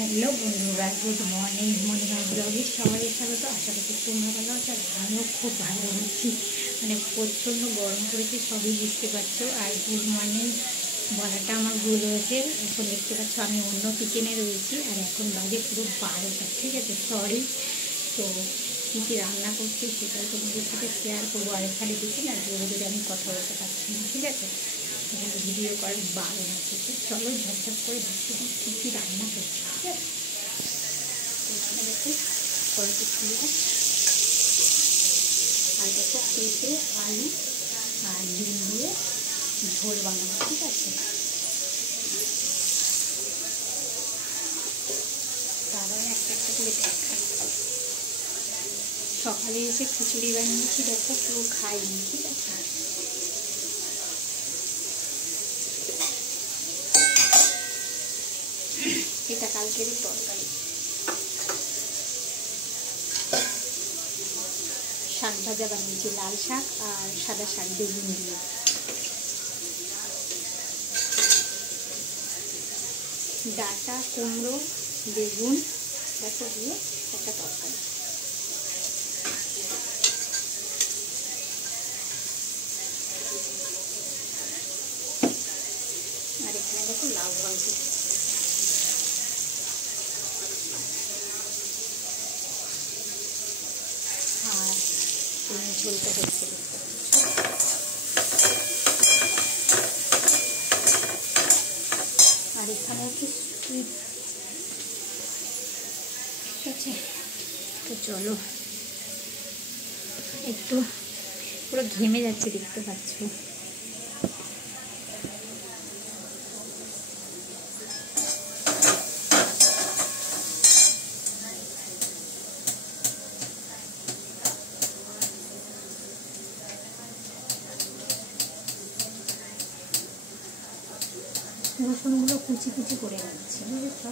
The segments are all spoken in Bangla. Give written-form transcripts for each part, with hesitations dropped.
হ্যালো বন্ধুরা, গুড মর্নিং। মর্নিং ব্লগে সবাই স্বাগত। আশা করছি তোমরা ভালো আছো। আর আমিও খুব ভালো আছি। মানে প্রচণ্ড গরম পড়েছে, সবই বুঝতে পারছো। আর গুড মর্নিং বলাটা আমার ভুল হয়েছে। এখন দেখতে পাচ্ছ আমি অন্য কিচেনে রয়েছি, আর এখন বাজে পুরো 12টা। ঠিক আছে, সরি। তো কী কী রান্না করছি সেটাই তোমাদের সাথে শেয়ার করবো। আর এখানে দেখি না জোরে জোরে আমি কথা বলতে পারছি না। ঠিক আছে, এখানে ভিডিও করার বারণ আছে। তো চলো ঝটঝট করে দেখতে দিই কী কী রান্না করছি। ঠিক আছে, এখানে দেখো কয়েকটি পেঁয়াজ, আর দেখো পেঁপে, আলু আর ডিম দিয়ে ঝোল বানাবো। ঠিক আছে, তারপরে একটা একটা করে দেখাই। সকালে এসে খিচুড়ি বানিয়েছি, দেখো কেউ খাইনি। ঠিক আছে, এটা কালকেরই তরকারি। শাক ভাজা বানিয়েছি, লাল শাক আর সাদা শাক বেগুন দিয়ে। ডাঁটা, কুমড়ো, বেগুন দেখো দিয়ে একটা তরকারি। আর এখানে দেখো লাউ ভাজি। আর ঝোলটা হচ্ছে, আর এখানে একটু সুইট। ঠিক আছে, তো চলো, একটু পুরো ঘেমে যাচ্ছে, দেখতে পাচ্ছ। রসুনগুলো কুচি কুচি করে নিচ্ছি, বুঝেছ।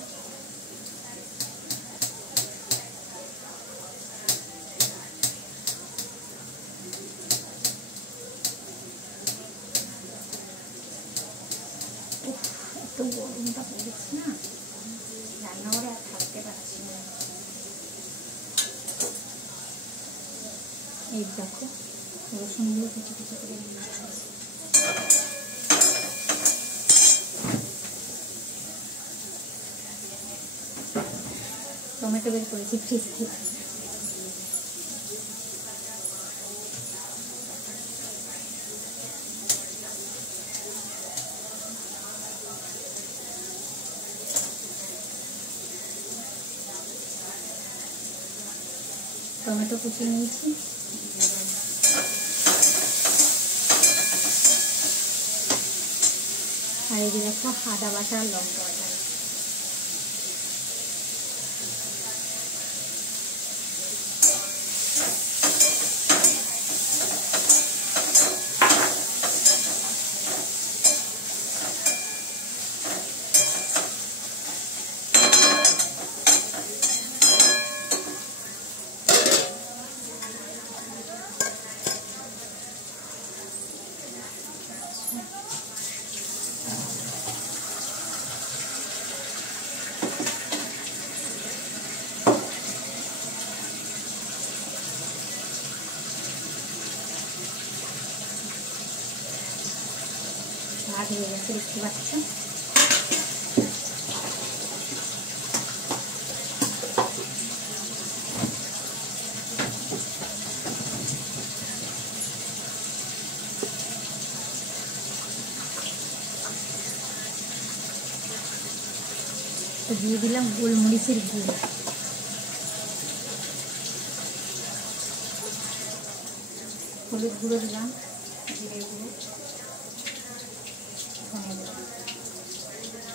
এত গরমটা পড়েছে না, রান্নাঘরে আর থাকতে পারছি না। এই দেখো রসুনগুলো কুচি কুচি করে নিচ্ছি। টমেটো বের করেছি ফ্রিজ থেকে। টমেটো কুচি নিয়েছি, আর এই দেখো আদা বাটা আর লঙ্কা বাটা। ভাত হয়ে গেছে, দেখতে পাচ্ছ। তো দিয়ে দিলাম গোলমরিচের গুঁড়ো, হলুদ গুঁড়ো দিলাম, জিরে গুঁড়ো, ধনে গুঁড়ো।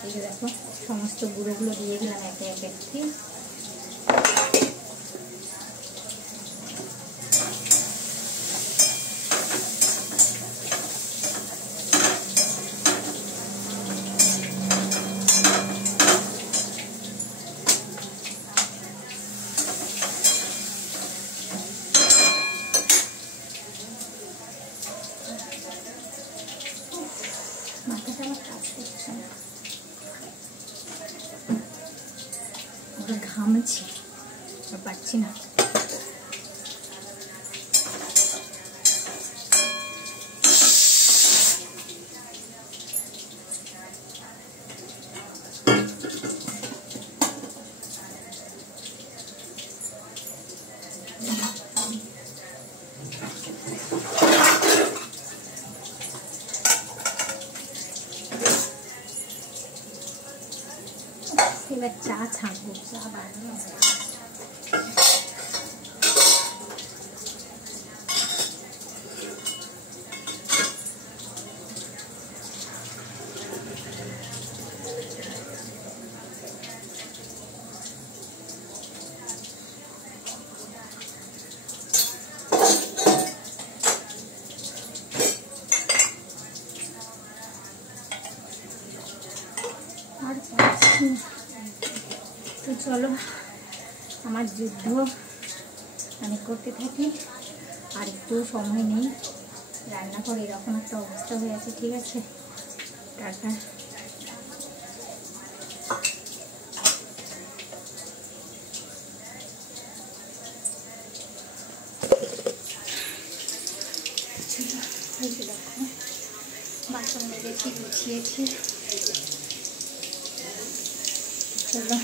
এই যে দেখো সমস্ত গুঁড়োগুলো দিয়ে দিলাম একে একে। ঠিক, মাথাটা আমার কাজ করছে না। পুরো ঘামছি, পাচ্ছি না। এবার চা ছাঁকবো, চা বানানো আর পাচ্ছি না। তো চলো আমার যুদ্ধ আমি করতে থাকি, আর একটু সময় নেই, রান্না করে এরকম একটা অবস্থা হয়ে আছে। ঠিক আছে, টাটা। দেখো বাসন মেজেছি, গুছিয়েছি। চলো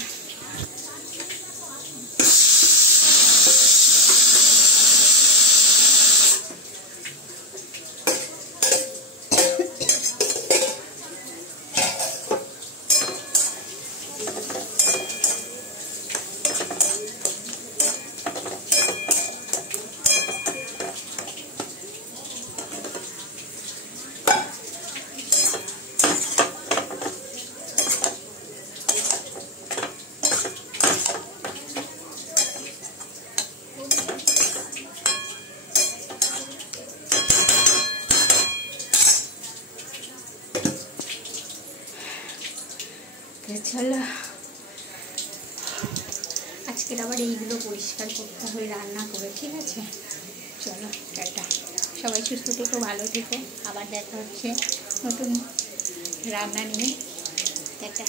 চলো আজকের আবার এইগুলো পরিষ্কার করতে হয় রান্না করে। ঠিক আছে, চলো টাটা। সবাই সুস্থ থেকো, ভালো থেকো। আবার দেখা হচ্ছে নতুন রান্না নিয়ে। টাটা।